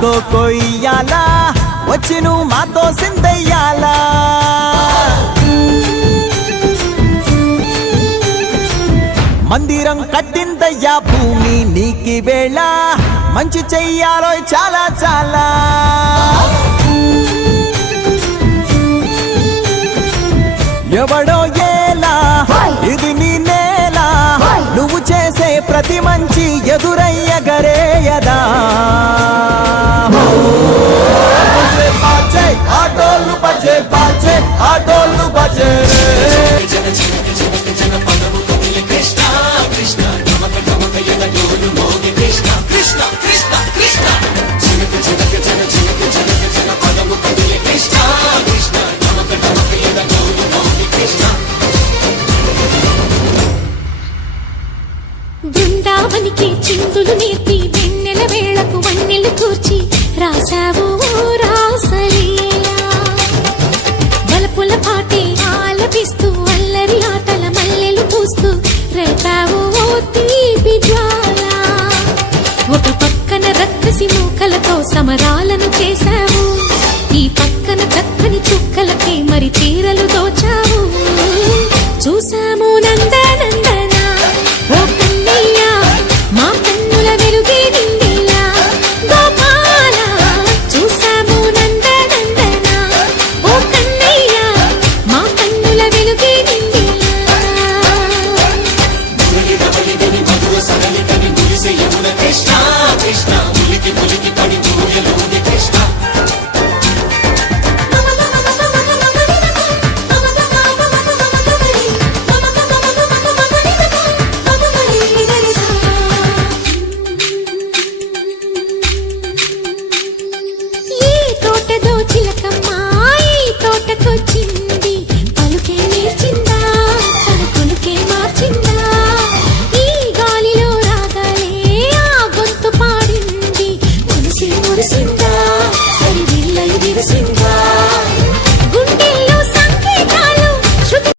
కొయ్యాలా వచ్చి నువ్వు మాతో సిందయ్యాలా మందిరం కట్టిందయ్యా భూమి నీకి వేళ మంచి చెయ్యాలో చాలా చాలా ఎవడో ఏలా ఇది నీ నేల నువ్వు చేసే ప్రతి మంచి ఎదురయ్యగరేయదా ఆటోలు బజే బాజే ఆటోలు బజే బృందావనికి చిందులు నేర్పి వెన్నెల వేళకు వన్నెలు కూర్చి రాసావు రాసలీలా బలపుల పాటే ఆలపిస్తూ అల్లరి ఆటల మల్లెలు పూస్తూ రేపావు తీపి జ్వాల ఒక పక్కన రక్కసి మూకలతో సమరాలను చేశావు ఈ పక్కన చక్కని చుక్కలకే మరి తీరలు